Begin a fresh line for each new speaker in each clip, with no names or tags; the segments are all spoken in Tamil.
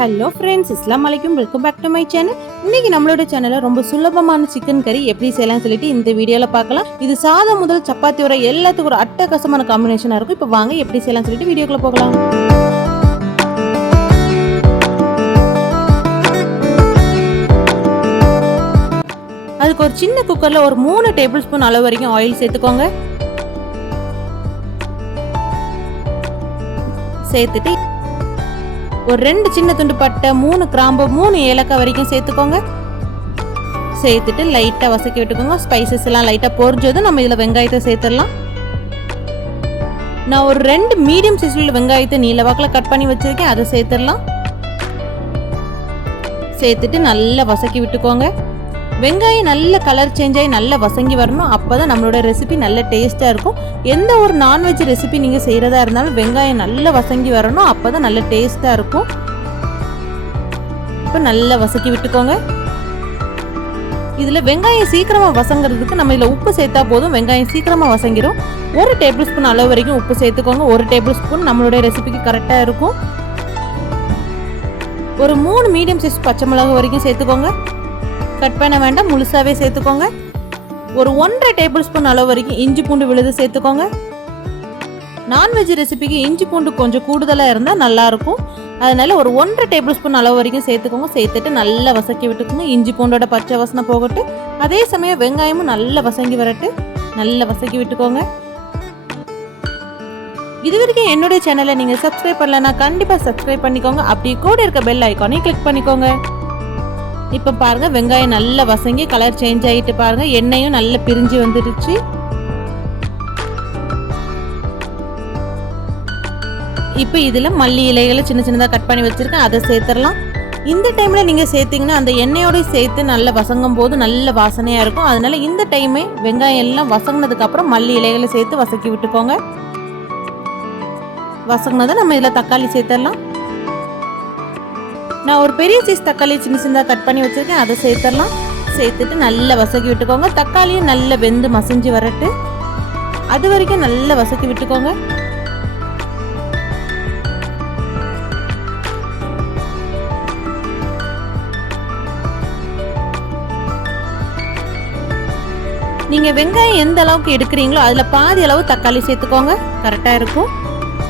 ஹலோ ஃப்ரெண்ட்ஸ் இஸ்லாம் அலைக்கும் welcome back to my channel இன்னைக்கு நம்மளோட சேனலில் ரொம்ப சுலபமான சிக்கன் கறி எப்படி செய்யலாம்னு சொல்லிட்டு இந்த வீடியோவில் பார்க்கலாம். இது சாதம் முதல் சப்பாத்தி வரை எல்லாத்துக்கும் ஒரு அட்டகாசமான காம்பினேஷனாக இருக்கும். இப்போ வாங்க எப்படி செய்யலாம் சொல்லிட்டு வீடியோக்குள்ளே போகலாம். அதுக்கு ஒரு சின்ன குக்கரில் ஒரு மூணு டேபிள் ஸ்பூன் அளவு வரைக்கும் ஆயில் சேர்த்துக்கோங்க. சேர்த்துட்டு ஒரு ரெண்டு சின்ன துண்டு பட்டை மூணு கிராம்பு மூணு ஏலக்காய் வரைக்கும் சேர்த்துக்கோங்க. சேர்த்துட்டு லைட்டாக வசக்கி விட்டுக்கோங்க. ஸ்பைசஸ் எல்லாம் லைட்டாக பொரிஞ்சதும் நம்ம இதில் வெங்காயத்தை சேர்த்துடலாம். நான் ஒரு ரெண்டு மீடியம் சைஸில் வெங்காயத்தை நீல வாக்கில் கட் பண்ணி வச்சுருக்கேன். அதை சேர்த்துடலாம். சேர்த்துட்டு நல்லா வசக்கி விட்டுக்கோங்க. வெங்காயம் நல்ல கலர் சேஞ்ச் ஆகி நல்லா வசங்கி வரணும். அப்போ தான் நம்மளோட ரெசிபி நல்ல டேஸ்ட்டாக இருக்கும். எந்த ஒரு நான்வெஜ் ரெசிபி நீங்கள் செய்கிறதா இருந்தாலும் வெங்காயம் நல்லா வசங்கி வரணும். அப்போ தான் நல்ல டேஸ்ட்டாக இருக்கும். இப்போ நல்லா வசக்கி விட்டுக்கோங்க. இதில் வெங்காயம் சீக்கிரமாக வசங்கிறதுக்கு நம்ம இதில் உப்பு சேர்த்தா போதும். வெங்காயம் சீக்கிரமாக வசங்கிடும் ஒரு டேபிள் ஸ்பூன் அளவு வரைக்கும் உப்பு சேர்த்துக்கோங்க. ஒரு டேபிள் ஸ்பூன் நம்மளுடைய ரெசிபிக்கு கரெக்டாக இருக்கும். ஒரு மூணு மீடியம் சைஸ் பச்சை மிளகு வரைக்கும் சேர்த்துக்கோங்க. கட் பண்ண வேண்டாம் முழுசாகவே சேர்த்துக்கோங்க. ஒரு ஒன்றரை டேபிள் ஸ்பூன் அளவு வரைக்கும் இஞ்சி பூண்டு விழுது சேர்த்துக்கோங்க. நான்வெஜ் ரெசிபிக்கு இஞ்சி பூண்டு கொஞ்சம் கூடுதலாக இருந்தால் நல்லாயிருக்கும் அதனால ஒரு ஒன்றரை டேபிள் ஸ்பூன் அளவு வரைக்கும் சேர்த்துக்கோங்க. சேர்த்துட்டு நல்லா வசக்கி விட்டுக்கோங்க. இஞ்சி பூண்டோட பச்சை வசனை போகட்டு அதே சமயம் வெங்காயமும் நல்லா வசங்கி வரட்டு. நல்லா வசக்கி விட்டுக்கோங்க. இது வரைக்கும் என்னுடைய சேனலை நீங்கள் சப்ஸ்கிரைப் பண்ணலன்னா கண்டிப்பாக சப்ஸ்கிரைப் பண்ணிக்கோங்க. அப்படி கூட இருக்க பெல் ஐக்கானே கிளிக் பண்ணிக்கோங்க. இப்போ பாருங்கள் வெங்காயம் நல்லா வசங்கி கலர் சேஞ்ச் ஆகிட்டு பாருங்கள் எண்ணெயும் நல்லா பிரிஞ்சு வந்துடுச்சு. இப்போ இதில் மல்லி இலைகளை சின்ன சின்னதாக கட் பண்ணி வச்சுருக்கேன். அதை சேர்த்துடலாம். இந்த டைமில் நீங்கள் சேர்த்திங்கன்னா அந்த எண்ணெயோடய சேர்த்து நல்லா வசங்கும் போது நல்ல வாசனையாக இருக்கும். அதனால இந்த டைமே வெங்காயம் எல்லாம் வசங்கினதுக்கப்புறம் மல்லி இலைகளை சேர்த்து வசக்கி விட்டுக்கோங்க. வசங்கினதை நம்ம இதில் தக்காளி சேர்த்துடலாம். நான் ஒரு பெரிய சைஸ் தக்காளி சின்ன சின்னதாக கட் பண்ணி வச்சுருக்கேன். அதை சேர்த்துடலாம். சேர்த்துட்டு நல்லா வசக்கி விட்டுக்கோங்க. தக்காளியும் நல்லா வெந்து மசிஞ்சு வரட்டு. அது வரைக்கும் நல்லா வசக்கி விட்டுக்கோங்க. நீங்கள் வெங்காயம் எந்த அளவுக்கு எடுக்கிறீங்களோ அதில் பாதி அளவு தக்காளி சேர்த்துக்கோங்க. கரெக்டாக இருக்கும்.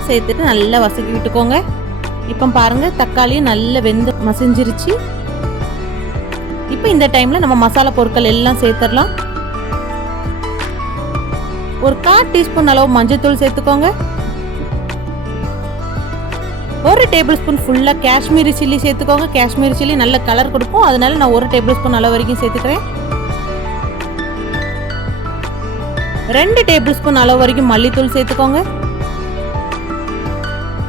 சேர்த்துட்டு நல்லா வசக்கி விட்டுக்கோங்க. இப்போ பாருங்க தக்காளியும் நல்ல வெந்து மசிஞ்சிருச்சு. இப்போ இந்த டைம்ல நம்ம மசாலா பொருட்கள் எல்லாம் சேர்த்துடலாம் ஒரு கால் டீஸ்பூன் அளவு மஞ்சள்தூள் சேர்த்துக்கோங்க. ஒரு டேபிள் ஸ்பூன் ஃபுல்லாக காஷ்மீரி சில்லி சேர்த்துக்கோங்க. காஷ்மீரி சில்லி நல்ல கலர் கொடுக்கும். அதனால நான் ஒரு டேபிள் ஸ்பூன் அளவு வரைக்கும் சேர்த்துக்கிறேன். ரெண்டு டேபிள் ஸ்பூன் அளவு வரைக்கும் மல்லித்தூள் சேர்த்துக்கோங்க.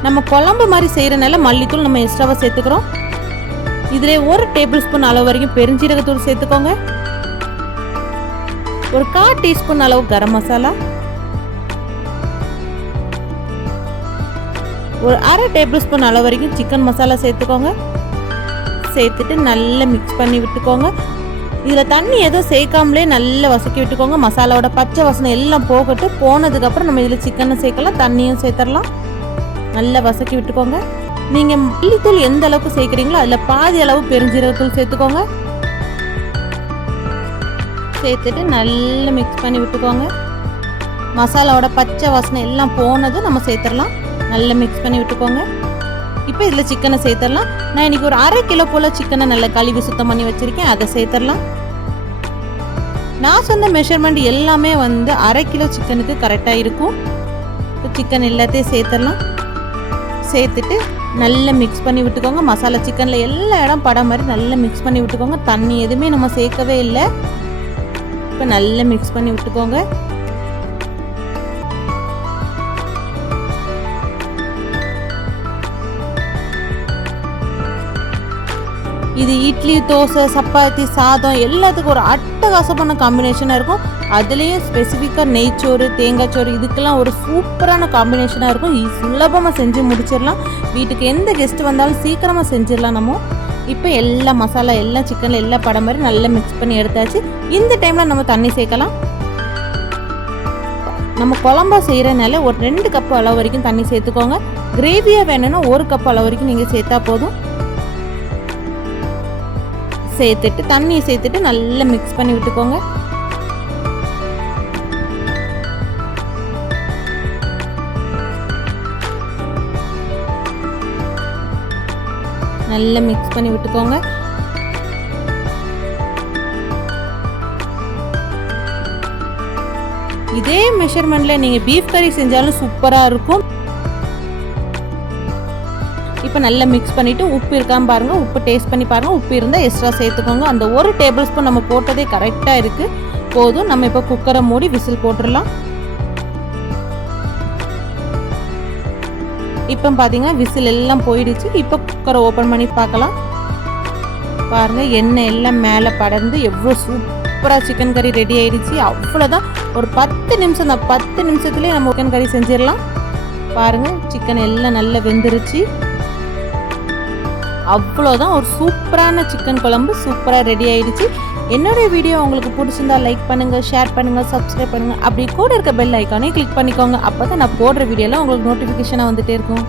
நம்ம குழம்பு மாதிரி செய்கிறனால மல்லித்தூள் நம்ம எக்ஸ்ட்ராவாக சேர்த்துக்கிறோம். இதில் ஒரு டேபிள் ஸ்பூன் அளவு வரைக்கும் பெருஞ்சீரகத்தூள் சேர்த்துக்கோங்க. ஒரு கா டீஸ்பூன் அளவு கரம் மசாலா. ஒரு அரை டேபிள் ஸ்பூன் அளவு வரைக்கும் சிக்கன் மசாலா சேர்த்துக்கோங்க. சேர்த்துட்டு நல்லா மிக்ஸ் பண்ணி விட்டுக்கோங்க. இதில் தண்ணி எதுவும் சேர்க்காமலே நல்லா வசக்கி விட்டுக்கோங்க. மசாலாவோட பச்சை வசனம் எல்லாம் போகட்டு போனதுக்கப்புறம் நம்ம இதில் சிக்கனை சேர்க்கலாம் தண்ணியும் சேர்த்துடலாம். நல்லா வசக்கி விட்டுக்கோங்க. நீங்கள் மல்லித்தூள் எந்த அளவுக்கு சேர்க்குறீங்களோ அதில் பாதி அளவு பெருஞ்சீரகத்தூள் சேர்த்துக்கோங்க. சேர்த்துட்டு நல்லா மிக்ஸ் பண்ணி விட்டுக்கோங்க. மசாலாவோட பச்சை வாசனை எல்லாம் போனதும் நம்ம சேர்த்துடலாம். நல்லா மிக்ஸ் பண்ணி விட்டுக்கோங்க. இப்போ இதில் சிக்கனை சேர்த்துடலாம். நான் இன்னைக்கு ஒரு அரை கிலோ போல் சிக்கனை நல்லா கழுவி சுத்தம் பண்ணி வச்சுருக்கேன். அதை சேர்த்துடலாம். நான் சொன்ன மெஷர்மெண்ட் எல்லாமே வந்து அரை கிலோ சிக்கனுக்கு கரெக்டாக இருக்கும். சிக்கன் எல்லாத்தையும் சேர்த்துடலாம். சேர்த்துட்டு நல்லா மிக்ஸ் பண்ணி விட்டுக்கோங்க. மசாலா சிக்கனில் எல்லா இடம் படம் மாதிரி நல்லா மிக்ஸ் பண்ணி விட்டுக்கோங்க. தண்ணி எதுவுமே நம்ம சேர்க்கவே இல்லை. இப்போ நல்லா மிக்ஸ் பண்ணி விட்டுக்கோங்க. இது இட்லி தோசை சப்பாத்தி சாதம் எல்லாத்துக்கும் ஒரு அட்டகாசமான காம்பினேஷனாக இருக்கும். அதுலேயும் ஸ்பெசிஃபிக்காக நெய்ச்சோறு தேங்காய் சோறு இதுக்கெல்லாம் ஒரு சூப்பரான காம்பினேஷனாக இருக்கும். சுலபமாக செஞ்சு முடிச்சிடலாம். வீட்டுக்கு எந்த கெஸ்ட் வந்தாலும் சீக்கிரமாக செஞ்சிடலாம் நம்ம. இப்போ எல்லா மசாலா எல்லாம் சிக்கனில் எல்லா படம் மாதிரி நல்லா மிக்ஸ் பண்ணி எடுத்தாச்சு. இந்த டைமில் நம்ம தண்ணி சேர்க்கலாம். நம்ம குழம்பா செய்கிறனால ஒரு ரெண்டு கப் அளவு வரைக்கும் தண்ணி சேர்த்துக்கோங்க. கிரேவியாக வேணும்னா ஒரு கப் அளவு வரைக்கும் நீங்கள் சேர்த்தா போதும். சேர்த்துட்டு தண்ணியை சேர்த்துட்டு நல்லா மிக்ஸ் பண்ணி விட்டுக்கோங்க. நல்லா மிக்ஸ் பண்ணி விட்டுக்கோங்க. இதே மெஷர்மெண்ட்ல நீங்க பீஃப் கறி செஞ்சாலும் சூப்பரா இருக்கும். இப்போ நல்லா மிக்ஸ் பண்ணிவிட்டு உப்பு இருக்கான்னு பாருங்கள் உப்பு டேஸ்ட் பண்ணி பாருங்கள் உப்பு இருந்தால் எக்ஸ்ட்ரா சேர்த்துக்கோங்க. அந்த ஒரு டேபிள் ஸ்பூன் நம்ம போட்டதே கரெக்டாக இருக்குது போதும். நம்ம இப்போ குக்கரை மூடி விசில் போட்டுடலாம். இப்போ பார்த்தீங்கன்னா விசில் எல்லாம் போயிடுச்சு. இப்போ குக்கரை ஓப்பன் பண்ணி பார்க்கலாம். பாருங்கள் எண்ணெய் எல்லாம் மேலே படர்ந்து எவ்வளோ சூப்பராக சிக்கன் கறி ரெடி ஆயிடுச்சு. அவ்வளோதான் ஒரு பத்து நிமிஷம் தான். பத்து நிமிஷத்துலேயே நம்ம சிக்கன் கறி செஞ்சிடலாம். பாருங்கள் சிக்கன் எல்லாம் நல்லா வெந்துருச்சு. அவ்வளோதான் ஒரு சூப்பரான சிக்கன் குழம்பு சூப்பராக ரெடி ஆயிடுச்சு. என்னுடைய வீடியோ உங்களுக்கு பிடிச்சிருந்தா லைக் பண்ணுங்கள் ஷேர் பண்ணுங்கள் சப்ஸ்கிரைப் பண்ணுங்கள் அப்படி கூட இருக்க பெல் ஐக்கானே கிளிக் பண்ணிக்கோங்க. அப்போ தான் நான் போடுற வீடியோலாம் உங்களுக்கு நோட்டிஃபிகேஷனாக வந்துகிட்டே இருக்கும்.